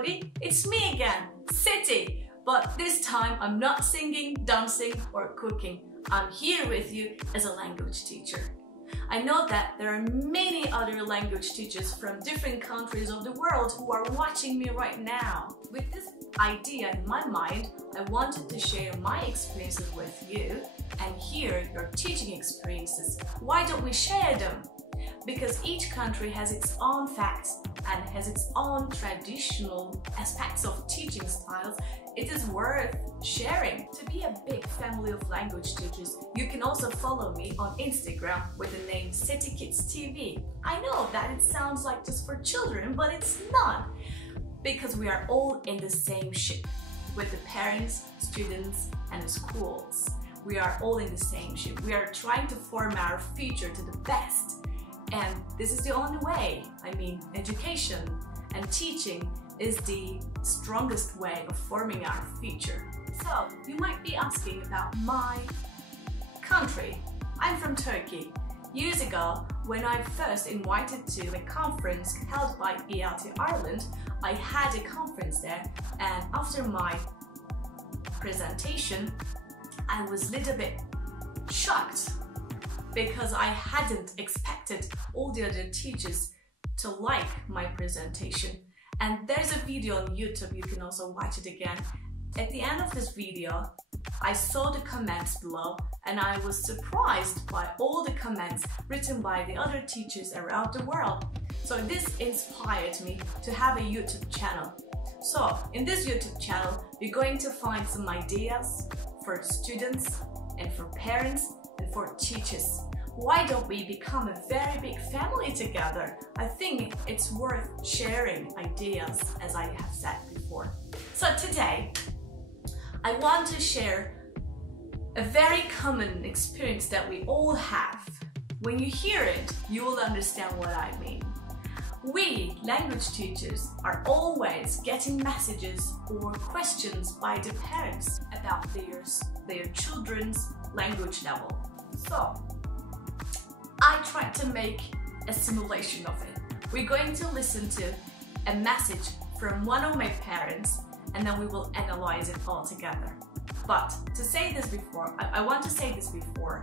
everybody, it's me again, City. But this time I'm not singing, dancing or cooking. I'm here with you as a language teacher. I know that there are many other language teachers from different countries of the world who are watching me right now. With this idea in my mind, I wanted to share my experiences with you and hear your teaching experiences. Why don't we share them? Because each country has its own facts and has its own traditional aspects of teaching styles. It is worth sharing. To be a big family of language teachers, you can also follow me on Instagram with the name City Kids TV. I know that it sounds like just for children, but it's not. Because we are all in the same ship with the parents, students and the schools. We are all in the same ship. We are trying to form our future to the best. And this is the only way. I mean, education and teaching is the strongest way of forming our future. So, you might be asking about my country. I'm from Turkey. Years ago, when I first invited to a conference held by ELT Ireland, I had a conference there, and after my presentation, I was a little bit shocked because I hadn't expected all the other teachers to like my presentation. And there's a video on YouTube, you can also watch it again. At the end of this video, I saw the comments below and I was surprised by all the comments written by the other teachers around the world. So this inspired me to have a YouTube channel. So in this YouTube channel, we're going to find some ideas for students and for parents and for teachers. Why don't we become a very big family together? I think it's worth sharing ideas, as I have said before. So today, I want to share a very common experience that we all have. When you hear it, you will understand what I mean. We, language teachers, are always getting messages or questions by the parents about their children's language level. So, I tried to make a simulation of it. We're going to listen to a message from one of my parents and then we will analyze it all together. But to say this before, I want to say this before,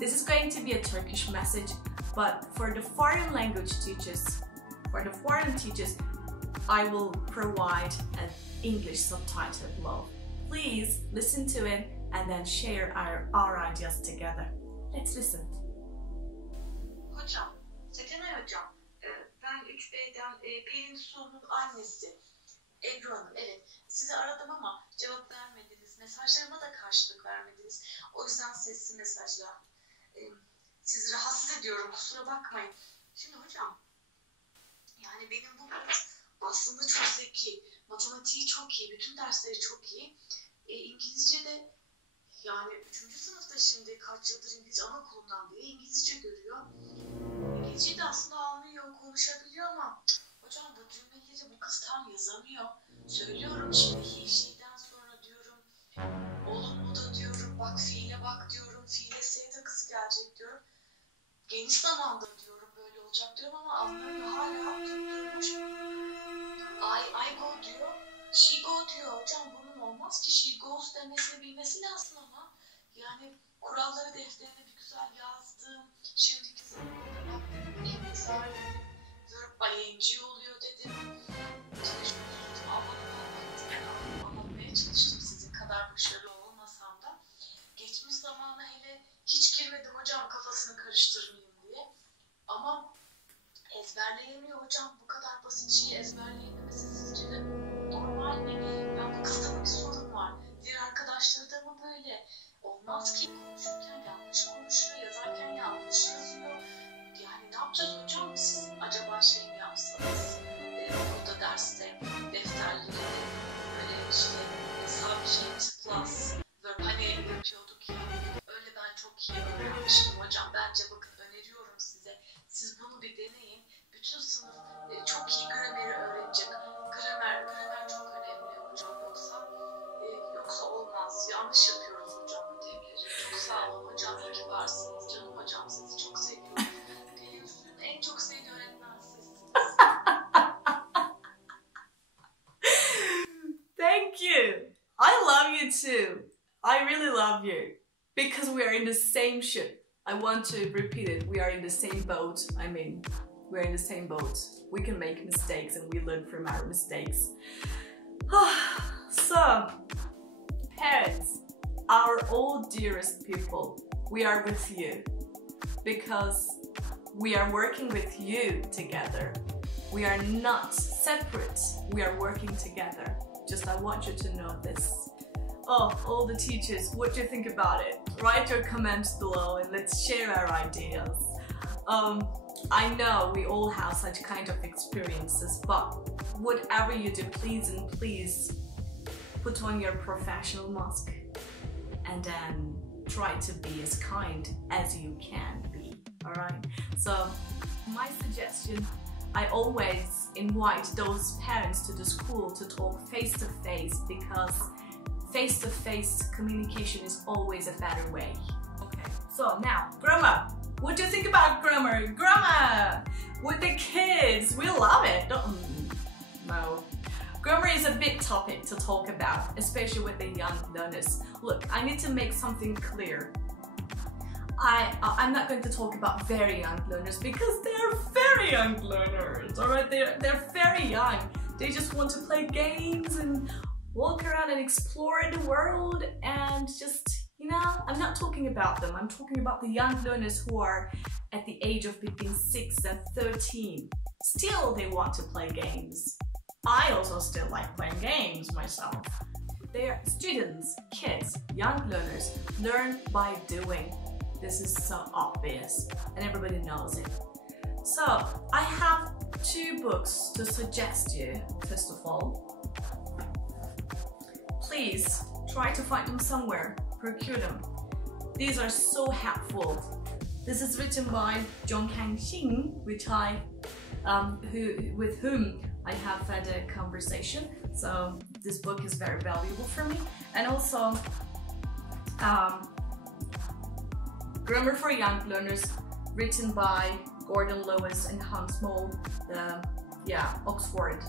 this is going to be a Turkish message, but for the foreign language teachers, I will provide an English subtitle below. Please listen to it and then share our ideas together. Let's listen. Hocam, Setenay hocam, ben 3B'den Pelin Su'nun annesi Ebru Hanım, evet. Sizi aradım ama cevap vermediniz. Mesajlarıma da karşılık vermediniz. O yüzden sesli mesajla sizi rahatsız ediyorum. Kusura bakmayın. Şimdi hocam, yani benim bu aslında çok zeki. Matematiği çok iyi. Bütün dersleri çok iyi. İngilizce de yani 3. sınıfta şimdi kaç yıldır İngilizce anaokulundan beri İngilizce görüyor. İngilizceyi de aslında anlıyor, konuşabiliyor ama hocam bu cümleleri bu kız tam yazamıyor. Söylüyorum şimdi he şeyden sonra diyorum olumlu da diyorum, bak fiile bak diyorum, fiile S takısı gelecek diyorum. Geniş zamanda diyorum böyle olacak diyorum ama anlamıyor, hala anlamıyormuş. I go diyor, she go diyor. Hocam bunun olmaz ki, she goes demesini bilmesi lazım ama yani kuralları defterine bir güzel yazdım. Şimdiki zamanlarda bak dedim, emizar dedim, verb ing oluyor dedim. Anlatmaya çalıştım sizin kadar başarılı olmasam da. Geçmiş zamana hele hiç girmedim hocam kafasını karıştırmayayım diye. Ama ezberleyemiyor hocam, bu kadar basit şeyi ezberleyememesi sizce de normal mi? Ben bu kızda mı bir sorun var? Diğer arkadaşları da mı böyle? Olmaz ki, konuşurken yanlış konuşuyor, yazarken yanlış yazıyor. Yani ne yapacağız hocam? Siz acaba şey mi yapsanız? Okulda derste defterleri böyle işte subject plus verb hani yapıyorduk ya. Öyle ben çok iyi öğrenmiştim hocam. Bence bakın öneriyorum size. Siz bunu bir deneyin. Bütün sınıf çok iyi grameri öğrenecek. Gramer çok önemli hocam. Yoksa olmaz. Yanlış yapıyoruz hocam ödevleri. Çok sağ olun hocam. İyi ki varsınız. Canım hocam, sizi çok seviyorum. Pelin Su'nun en çok sevdiği öğretmen sizsiniz. too. I really love you because we are in the same ship. I want to repeat it. We are in the same boat. I mean, we're in the same boat. We can make mistakes and we learn from our mistakes. So, parents, our all dearest people, we are with you because we are working with you together. We are not separate. We are working together. Just I want you to know this. Oh, all the teachers, what do you think about it? Write your comments below and let's share our ideas. I know we all have such kind of experiences, but whatever you do, please and please put on your professional mask and then try to be as kind as you can be, alright? So, my suggestion, I always invite those parents to the school to talk face-to-face because face-to-face communication is always a better way. Okay, so now, grammar. What do you think about grammar? Grammar! With the kids, we love it. No. Grammar is a big topic to talk about, especially with the young learners. Look, I need to make something clear. I'm not going to talk about very young learners because they're very young learners, alright? They're very young. They just want to play games and walk around and explore the world and just, you know, I'm not talking about them. I'm talking about the young learners who are at the age of between 6 and 13. Still, they want to play games. I also still like playing games myself. They are students, kids, young learners learn by doing. This is so obvious and everybody knows it. So, I have 2 books to suggest you, first of all. Please try to find them somewhere, procure them. These are so helpful. This is written by John Kang-Shin, with whom I have had a conversation. So this book is very valuable for me. And also Grammar for Young Learners, written by Gordon Lewis and Hans Moll, Oxford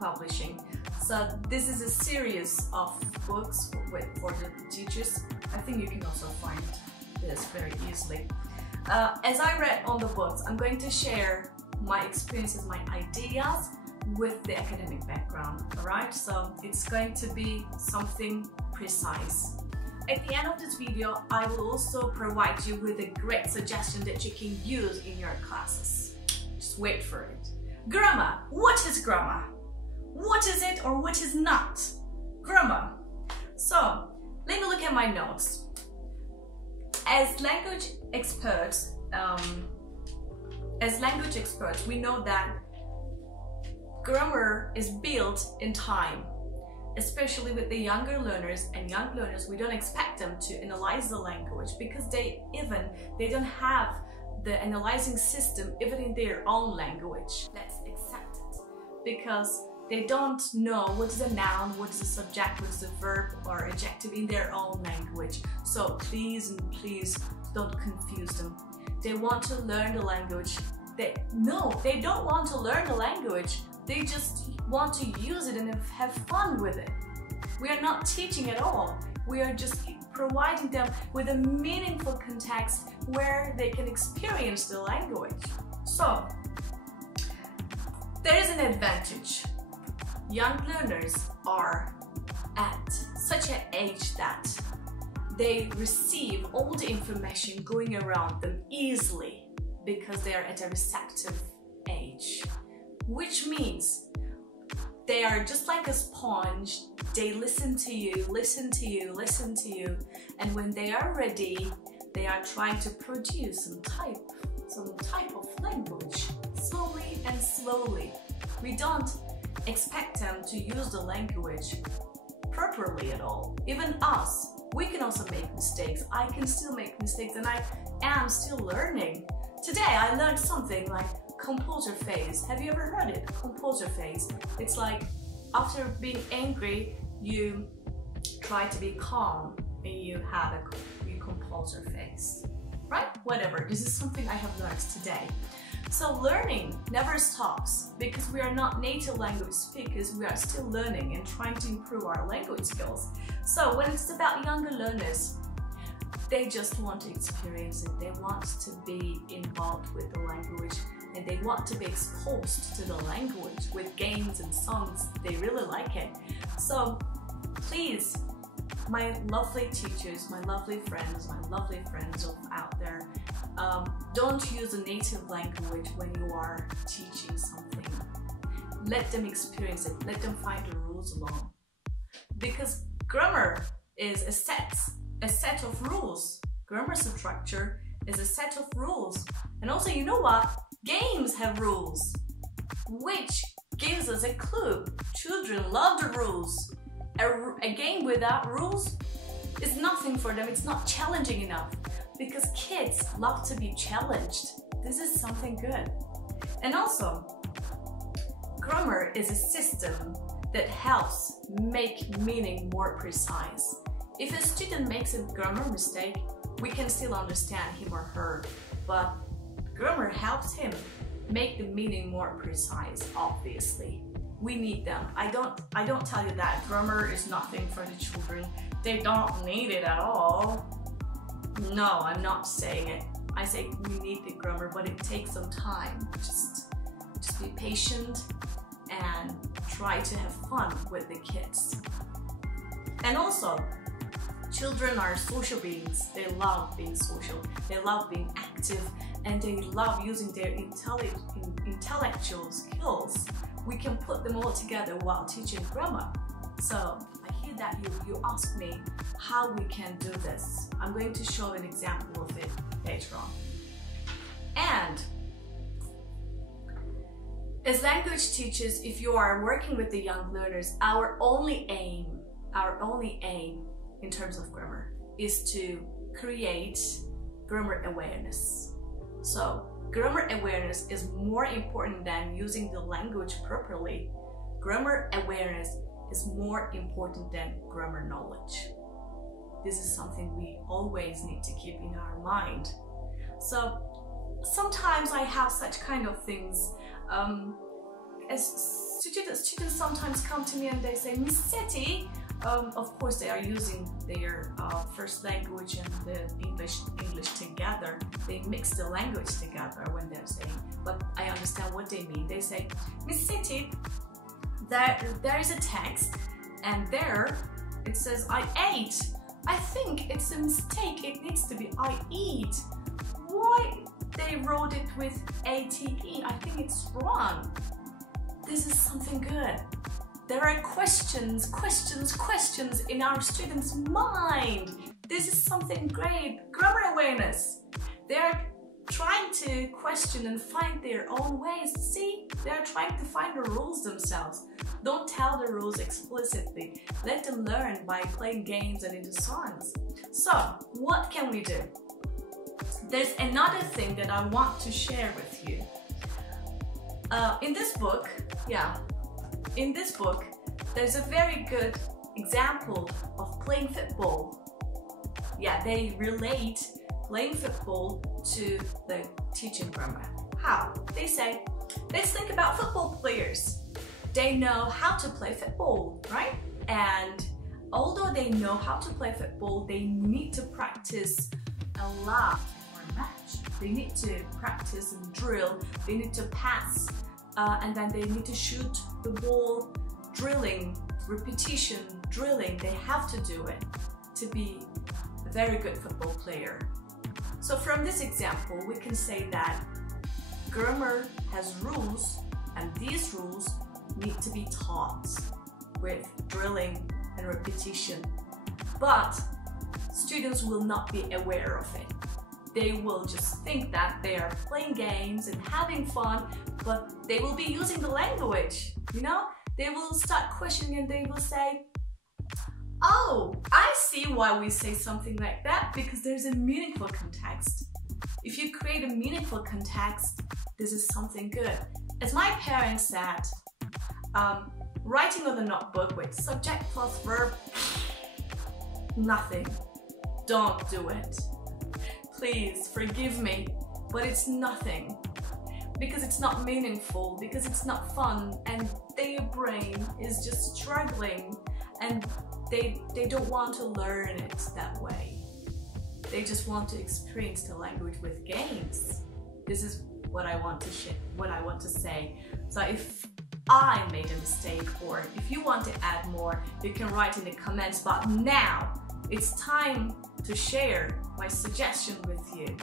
Publishing. So this is a series of books for the teachers. I think you can also find this very easily. As I read on the books, I'm going to share my experiences, my ideas with the academic background, alright? So it's going to be something precise. At the end of this video, I will also provide you with a great suggestion that you can use in your classes. Just wait for it. Grammar. What is grammar? What is it or what is not? Grammar. So, let me look at my notes. As language experts, we know that grammar is built in time. Especially with the younger learners and young learners, we don't expect them to analyze the language because they don't have the analyzing system even in their own language. Let's accept it because they don't know what is a noun, what is a subject, what is a verb or adjective in their own language. So please and please don't confuse them. They want to learn the language. They don't want to learn the language. They just want to use it and have fun with it. We are not teaching at all. We are just providing them with a meaningful context where they can experience the language. So, there is an advantage. Young learners are at such an age that they receive all the information going around them easily because they are at a receptive age. Which means they are just like a sponge. They listen to you, listen to you, listen to you, and when they are ready, they are trying to produce some type of language, slowly and slowly. We don't expect them to use the language properly at all. Even us, we can also make mistakes. I can still make mistakes and I am still learning. Today I learned something like composer phase. Have you ever heard it? Composer phase. It's like after being angry, you try to be calm and you have a composer phase. Right? Whatever. This is something I have learned today. So learning never stops because we are not native language speakers, we are still learning and trying to improve our language skills. So when it's about younger learners, they just want to experience it, they want to be involved with the language, and they want to be exposed to the language with games and songs. They really like it. So please, my lovely teachers, my lovely friends out there, don't use a native language when you are teaching something. Let them experience it, let them find the rules alone. Because grammar is a set of rules. Grammar structure is a set of rules. And also, you know what? Games have rules, which gives us a clue. Children love the rules. A game without rules is nothing for them. It's not challenging enough because kids love to be challenged. This is something good. And also, grammar is a system that helps make meaning more precise. If a student makes a grammar mistake, we can still understand him or her, but grammar helps him make the meaning more precise, obviously. We need them. I don't tell you that grammar is nothing for the children. They don't need it at all. No, I'm not saying it. I say we need the grammar, but it takes some time. Just be patient and try to have fun with the kids. And also, children are social beings. They love being social, they love being active, and they love using their intellectual skills. We can put them all together while teaching grammar. So I hear that you ask me how we can do this. I'm going to show an example of it later on. And as language teachers, if you are working with the young learners, our only aim in terms of grammar is to create grammar awareness. So grammar awareness is more important than using the language properly. Grammar awareness is more important than grammar knowledge. This is something we always need to keep in our mind. So sometimes I have such kind of things. As students sometimes come to me and they say, Miss Seti, of course they are using their first language and the English together. They mix the language together when they're saying, but I understand what they mean. They say, Miss Seti, there is a text and there it says I ate. I think it's a mistake. It needs to be I eat. Why they wrote it with A-T-E? I think it's wrong. This is something good. There are questions in our students' mind. This is something great. Grammar awareness. They are trying to question and find their own ways. See, they are trying to find the rules themselves. Don't tell the rules explicitly. Let them learn by playing games and into songs. So, what can we do? There's another thing that I want to share with you. In this book, there's a very good example of playing football. Yeah, they relate playing football to the teaching grammar. How? They say, let's think about football players. They know how to play football, right? And although they know how to play football, they need to practice a lot for a match. They need to practice and drill. They need to pass, and then they need to shoot the ball. Drilling, repetition, drilling. They have to do it to be a very good football player. So from this example, we can say that grammar has rules, and these rules need to be taught with drilling and repetition. But students will not be aware of it. They will just think that they are playing games and having fun, but they will be using the language, you know? They will start questioning and they will say, oh, I see why we say something like that, because there's a meaningful context. If you create a meaningful context, this is something good. As my parents said, writing on the notebook with subject plus verb, nothing. Don't do it. Please forgive me, but it's nothing. because it's not meaningful, because it's not fun, and their brain is just struggling, and they don't want to learn it that way. They just want to experience the language with games. This is what I want to say. So if I made a mistake, or if you want to add more, you can write in the comments. But now it's time to share my suggestion with you.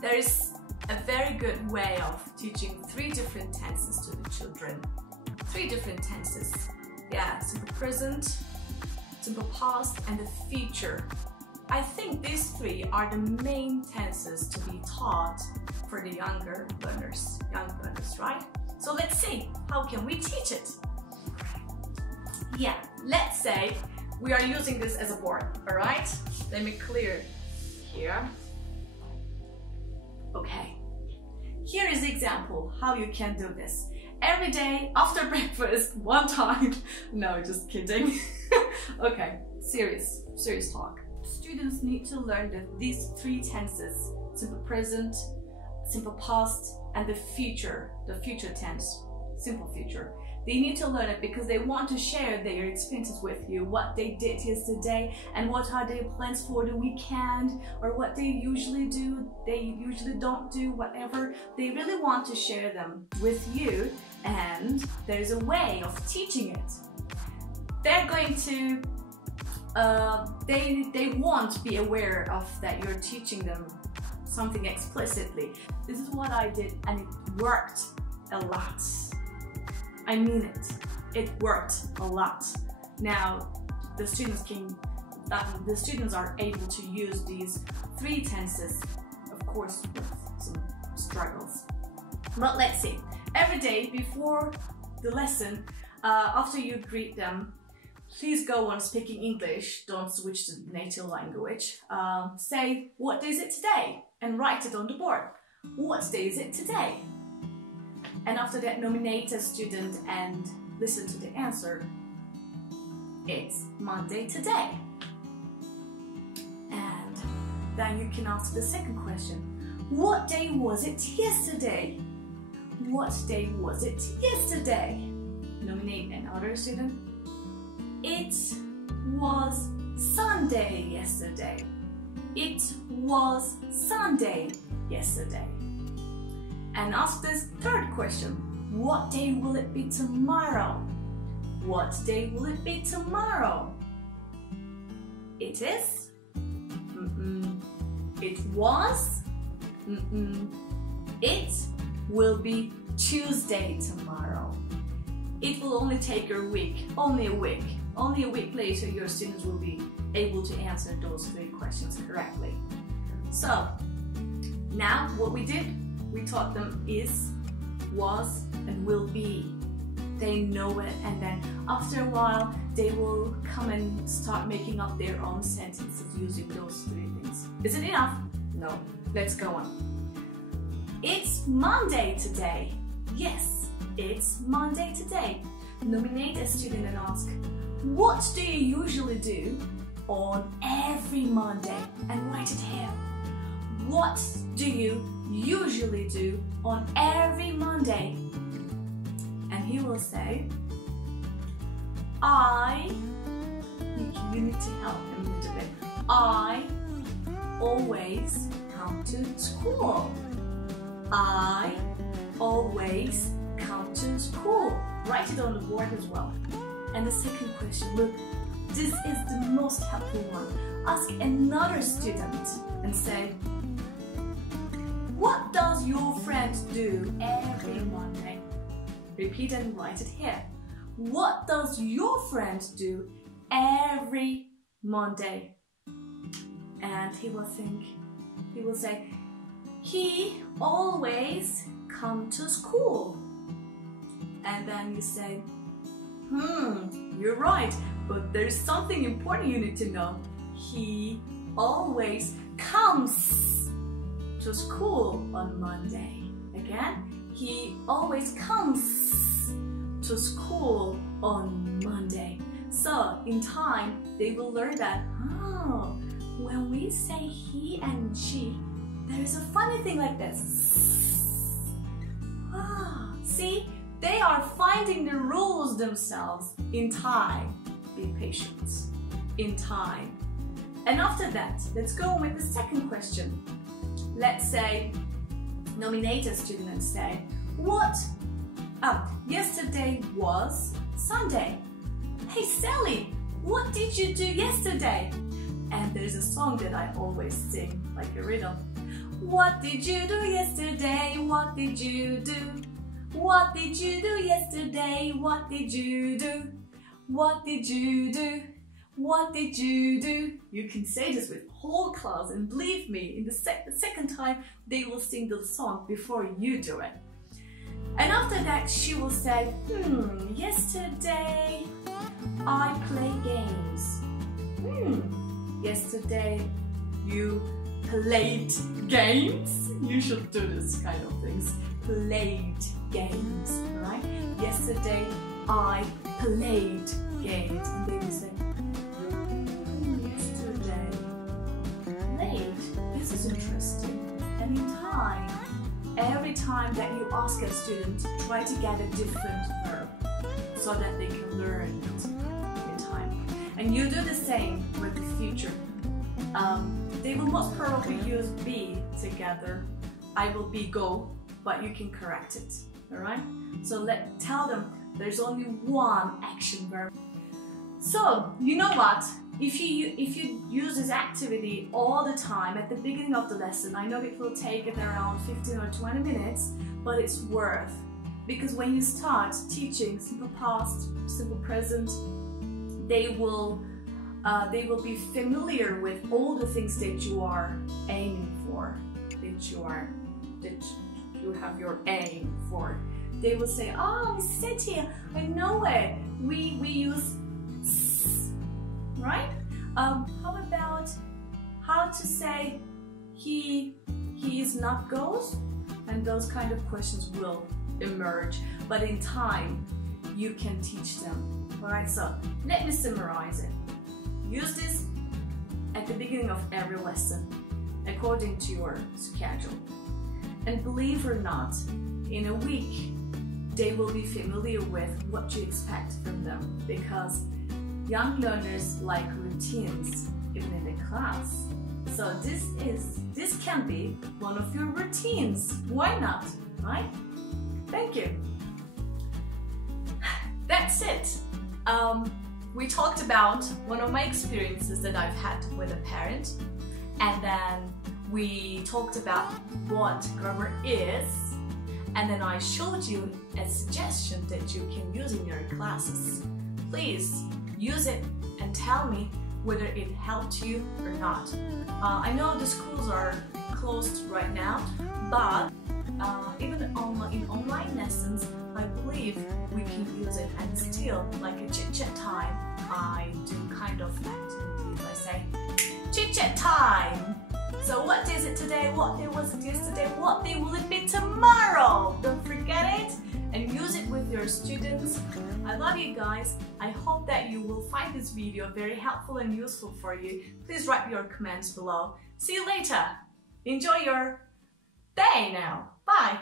There is a very good way of teaching 3 different tenses to the children. 3 different tenses. Yeah, simple present, simple past, and the future. I think these 3 are the main tenses to be taught for the young learners, right? So let's see, how can we teach it? Yeah, let's say we are using this as a board, all right? Let me clear here. Okay, here is the example how you can do this. Every day after breakfast, one time. No, just kidding. Okay, serious talk. Students need to learn these 3 tenses: simple present, simple past, and the future tense, simple future. They need to learn it because they want to share their experiences with you, what they did yesterday, and what are their plans for the weekend, or what they usually do, they usually don't do, whatever. They really want to share them with you, and there's a way of teaching it. They're going to they won't be aware of that you're teaching them something explicitly. This is what I did, and it worked a lot. I mean it. It worked a lot. Now the students are able to use these 3 tenses, of course with some struggles. But let's see. Every day before the lesson, after you greet them, please go on speaking English, don't switch to native language. Say, what day is it today? And write it on the board. What day is it today? And after that, nominate a student and listen to the answer. It's Monday today. And then you can ask the second question. What day was it yesterday? What day was it yesterday? Nominate another student. It was Sunday yesterday. It was Sunday yesterday. And ask this third question. What day will it be tomorrow? What day will it be tomorrow? It is? It was? It will be Tuesday tomorrow. It will only take a week, only a week. Only a week later, your students will be able to answer those 3 questions correctly. So, now what we did, we taught them is, was, and will be. They know it, and then after a while, they will come and start making up their own sentences using those 3 things. Is it enough? No. Let's go on. It's Monday today. Yes, it's Monday today. Nominate a student and ask, what do you usually do on every Monday? And write it here. What do you usually do on every Monday? And he will say, you need to help him a little bit. I always come to school. I always come to school. Write it on the board as well. And the second question, look, this is the most helpful one. Ask another student and say, what does your friend do every Monday? Repeat and write it here. What does your friend do every Monday? And he will say, he always comes to school. And then you say, you're right, but there's something important you need to know. He always comes to school on Monday. Again, he always comes to school on Monday. So in time, they will learn that, when we say he and she, there is a funny thing like this. See, they are finding the rules themselves in time. Be patient. In time. And after that, let's go on with the second question. Let's say, nominate a student and say, yesterday was Sunday. Hey Sally, what did you do yesterday? And there's a song that I always sing, like a riddle. What did you do yesterday? What did you do? What did you do yesterday? What did you do? What did you do? What did you do? You can say this with whole class, and believe me, in the second time they will sing the song before you do it. And after that she will say, yesterday I played games. Yesterday you played games? You should do this kind of things. Played games, right? Yesterday I played games. And they will say, yesterday played. This is interesting. And in time, every time that you ask a student, try to get a different verb so that they can learn it in time. And you do the same with the future. They will most probably use be together. I will be go, but you can correct it. Alright? So tell them there's only one action verb. So, you know what? If you use this activity all the time at the beginning of the lesson, I know it will take it around 15 or 20 minutes, but it's worth. Because when you start teaching simple past, simple present, they will be familiar with all the things that you are aiming for, that you have your aim for. They will say, oh, Miss Setia, I know it. We use s, right? How about how to say he is not goes? And those kind of questions will emerge, but in time you can teach them. Alright, so let me summarize it. Use this at the beginning of every lesson according to your schedule. And believe it or not, in a week they will be familiar with what you expect from them, because young learners like routines even in the class. So this can be one of your routines. Why not, right? Thank you. That's it. We talked about one of my experiences that I've had with a parent, and then we talked about what grammar is, and then I showed you a suggestion that you can use in your classes. Please use it and tell me whether it helped you or not. I know the schools are closed right now, but even in online lessons, I believe we can use it, and still, like a chit-chat time, I do kind of activities. I say, chit-chat time! So what day is it today? What day was it yesterday? What day will it be tomorrow? Don't forget it, and use it with your students. I love you guys. I hope that you will find this video very helpful and useful for you. Please write your comments below. See you later. Enjoy your day now. Bye.